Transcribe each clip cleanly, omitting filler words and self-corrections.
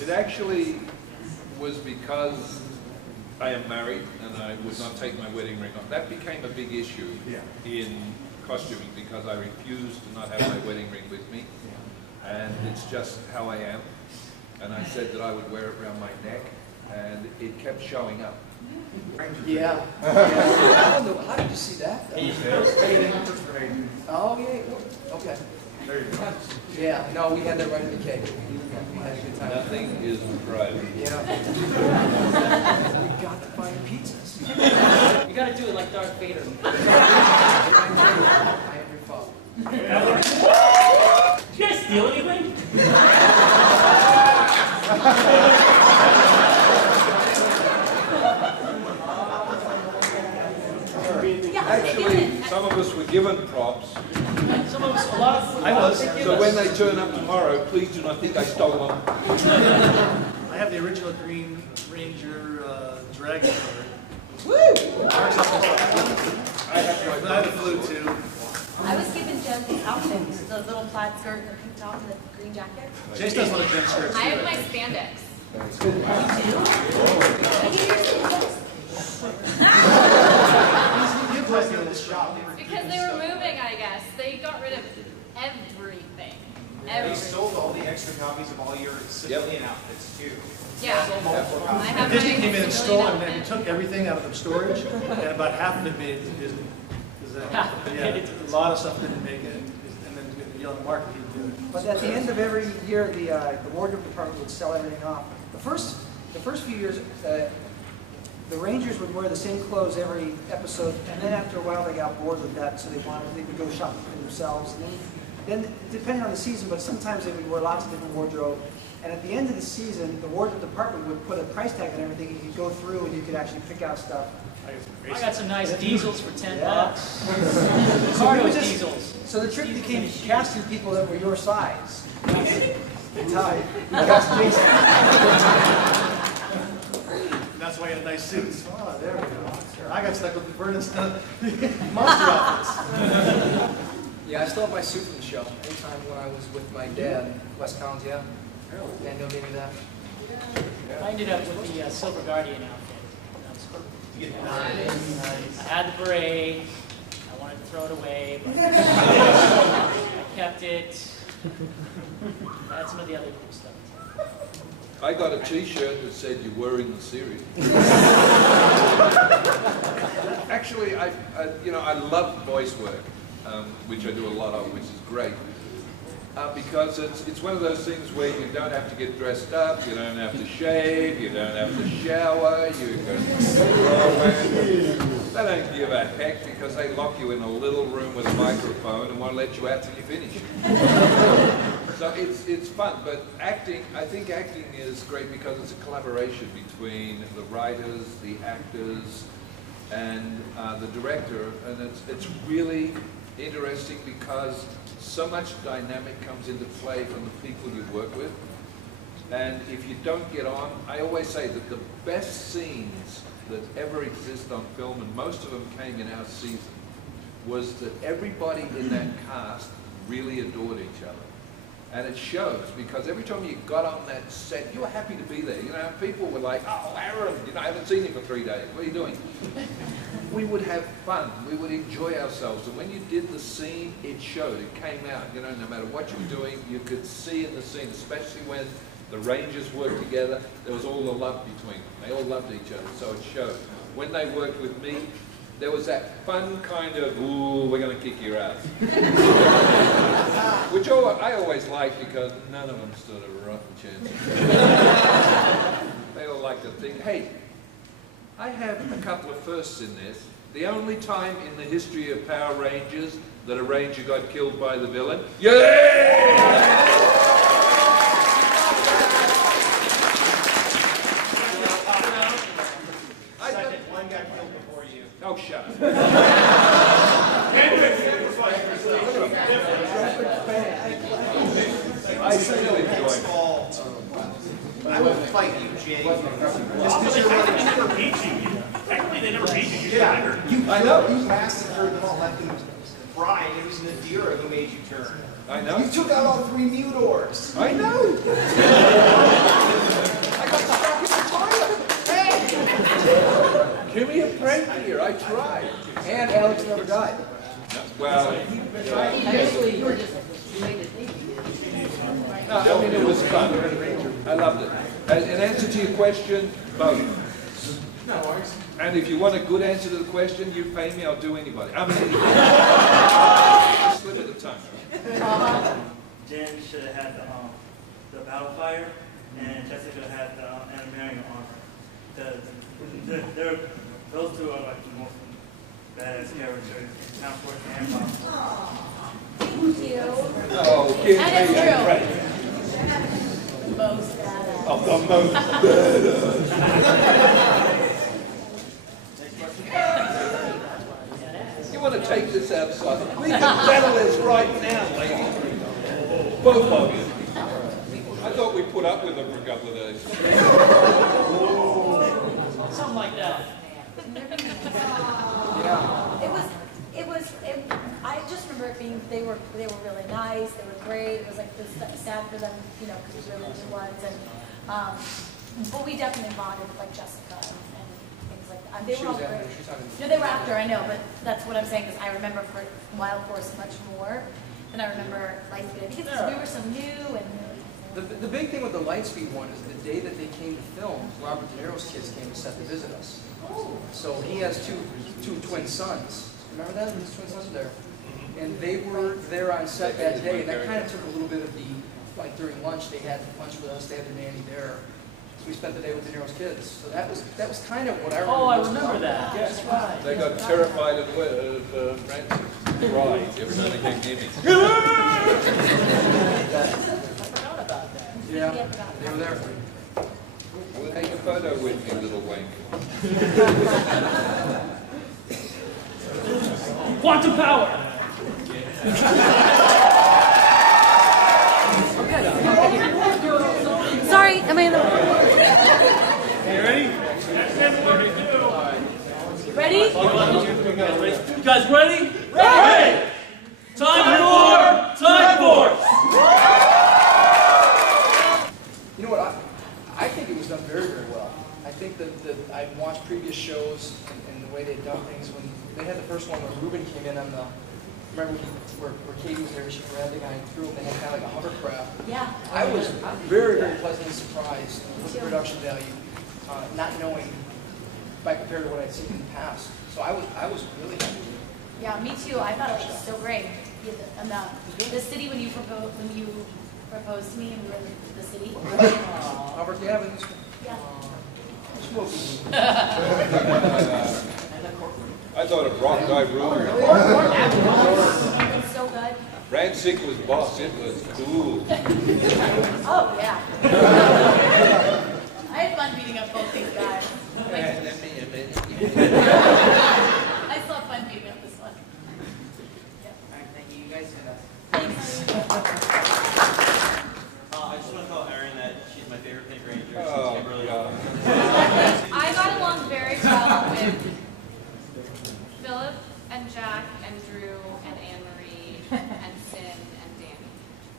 It actually was because I am married and I would not take my wedding ring off. That became a big issue in costuming because I refused to not have my wedding ring with me. And it's just how I am. And I said that I would wear it around my neck, and it kept showing up. Yeah. How did you see that? Oh, yeah. Okay. There you go. Yeah, no, we had that right in the cake. We had a good time. Nothing is private. Yeah. We got to buy pizzas. You gotta do it like Darth Vader. I am your father. Did you guys steal anything? Actually, some of us were given props. Some of us, a lot of, I was. So when they turn up tomorrow, please do not think I stole them. I have the original Green Ranger dragon card. Woo! I have the flu too. I was given Judd the outfit, the little plaid skirt and the pink top and the green jacket. Chase does want a gem skirt. I have my spandex. You do? I give your spandex. Because they were moving, I guess. They got rid of everything. They sold all the extra copies of all your civilian outfits too. Yeah. I have Disney came in and stole civilian it, and he took everything out of the storage, and about half of it made it to Disney. Yeah, a lot of stuff didn't make it, and then the young market he'd do it. But at the end of every year, the wardrobe department would sell everything off. The first few years, the Rangers would wear the same clothes every episode, and then after a while they got bored with that, so they would go shopping for themselves. And then depending on the season, but sometimes they would wear lots of different wardrobe. And at the end of the season, the wardrobe department would put a price tag on everything, and you could go through and you could actually pick out stuff. I got some nice diesels for $10. So, Cargo diesels. So the trick became casting people that were your size. Tight. That's why I got nice suits. Oh, there we go. I got stuck with the Vernon's monster outfits. Yeah, I still have my suit from the show. Anytime when I was with my dad, West Collins, yeah. Yeah, no gave me that. I ended up with the Silver Guardian outfit. Nice. I had the beret. I wanted to throw it away, but I kept it. I had some of the other cool stuff. I got a T-shirt that said you were in the series. Actually, I love voice work, which I do a lot of, which is great. Because it's one of those things where you don't have to get dressed up, you don't have to shave, you don't have to shower, you can go in. They don't give a heck because they lock you in a little room with a microphone and won't let you out till you finish. So it's fun, but acting, I think acting is great because it's a collaboration between the writers, the actors, and the director, and it's really interesting because so much dynamic comes into play from the people you work with. And if you don't get on, I always say that the best scenes that ever exist on film, and most of them came in our season, was that everybody in that cast really adored each other. And it shows, because every time you got on that set, you were happy to be there. You know, people were like, oh, Aaron, I haven't seen you for 3 days. What are you doing? We would have fun. We would enjoy ourselves. And when you did the scene, it showed. It came out. You know, no matter what you were doing, you could see in the scene, especially when the Rangers worked together, there was all the love between them. They all loved each other, so it showed. When they worked with me, there was that fun kind of, ooh, we're going to kick your ass. Which I always liked because none of them stood a rotten chance. They all like to think, hey, I have a couple of firsts in this. The only time in the history of Power Rangers that a Ranger got killed by the villain. Yeah! One got killed before you. Oh, shut up. I still enjoy it. I will fight you, Jay. Technically, they never beat you. Yeah, I know. You massacred them all, let them fry. It was Nadira who made you turn. I know. You took out all 3 Mutors. I know. great year. I tried. And Alex never died. Well, Actually, you were just, you made it easy. no, I mean, it was fun. I loved it. In answer to your question, both. And if you want a good answer to the question, you pay me, I'll do anybody. I mean, slip of the tongue. Jen should have had the battle fire, and Jessica had the animarium armor. Those two are like the most badass characters in Town Force and Bob. Thank you. Oh, kids. That is true. Right. Most badass. Oh, the most badass. You want to take this outside? We can settle this right now, lady. Both of you. I thought we put up with them for a couple of days. Something like that. Yeah. I just remember it being, they were really nice, they were great, it was like, it was sad for them, you know, because we were the new ones, and, but we definitely bonded with like Jessica and things like that. They She were all was after, great. she's talking. No, they were after, I know, but that's what I'm saying, is I remember for Wild Horse much more than I remember Lightspeed, because we were so new and. The big thing with the Lightspeed one is the day that they came to film, Robert De Niro's kids came to set to visit us. Oh. So he has two twin sons. Remember that? His twin sons are there. And they were there on set that day, and that kind of took a little bit of the, like during lunch, they had lunch with us, they had their nanny there. So we spent the day with De Niro's kids. So that was kind of what I remember. Oh, I most remember about that. it. That's right. They got terrified of Francis. Right, every time they came near me. I forgot about that. Yeah, they were there. We'll take a photo with you, little wank. Quantum power! Sorry, am I in the... You ready? Ready? You guys ready? Ready! Time Force! You know what? I think it was done very, very well. I think that I watched previous shows and the way they'd done things. When they had the first one where Ruben came in on the, remember where Katie was there, she grabbed the guy and threw him, they had kind of like a hovercraft. Yeah. I was very, very pleasantly surprised with the production value, not knowing if I compared to what I'd seen in the past. So I was really happy with it. Yeah, me too. I thought it was so great. And the city when you proposed to me and we were in the city. Albert Gavin, Yeah. smoking. I thought a Brock guy ruled. It's so good. Rancic was boss, it was cool. Oh, yeah. I had fun beating up both these guys. I still have fun beating up this one. Yeah. All right, thank you. You guys did that. Thanks. I just want to tell Erin that she's my favorite pink ranger. Oh, She's really God. I got along very well with Philip and Jack and Drew and Anne Marie and Sin and Danny.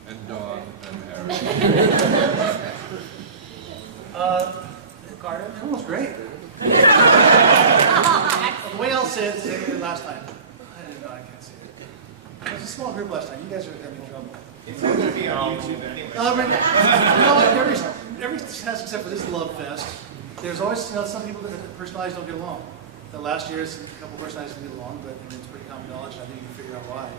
And Dawn and Erin. Carter? That was great. The way I'll say it last time. I didn't know, I can't say it. It was a small group last time. You guys are having trouble. It's not going to be on YouTube anyway. You know what? Every test except for this love fest, there's always some people that personalities don't get along. The last year, a couple of personalities didn't get along, but I mean, it's pretty common knowledge. I think you can figure out why.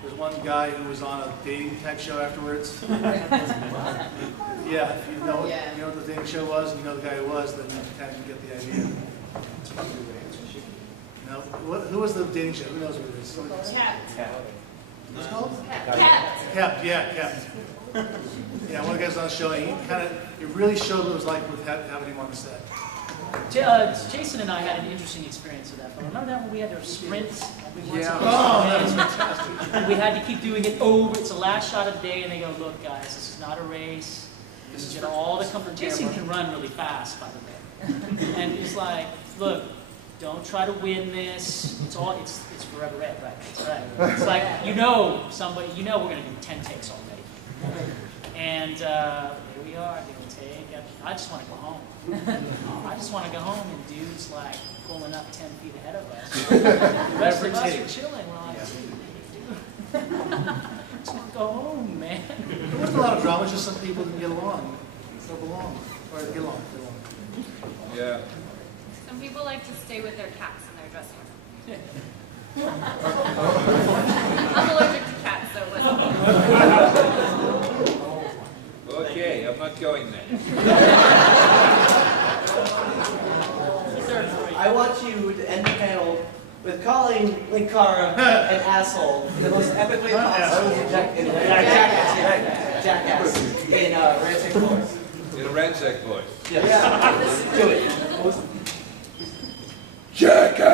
There's one guy who was on a dating type show afterwards. Yeah, if you know what the dating show was, and you know the guy who was, then you kind of get the idea. No, who was the dating show? Who knows what it is? Cat. What's it called? Cat. Cap, yeah, Cap. Yeah, one of the guys on the show, he it really showed what it was like with having him on the set. Jason and I had an interesting experience with that. But remember that when we had our sprints? Yeah. Oh, that was fantastic. And we had to keep doing it over. It's the last shot of the day, and they go, "Look, guys, this is not a race. This is all the comfort." Jason can run really fast, by the way. And he's like, "Look, don't try to win this. It's forever red, right? It's right. It's like somebody, we're gonna do 10 takes already." And here we are, I just want to go home. I just want to go home, and dude's like pulling up 10 feet ahead of us. The rest of us are chilling. We're like, dude, I just want to go home, man. There wasn't a lot of drama, it's just some people didn't get along. Don't belong. Or get along. Yeah. Some people like to stay with their cats in their dressing room. I'm allergic to cats, so it wasn't. Okay, I'm not going there. I want you to end the panel with calling Linkara an asshole in the most epic way possible. Jackass. In rantic voice. In a ransack voice. Yes. Yeah. Do it. Jackass!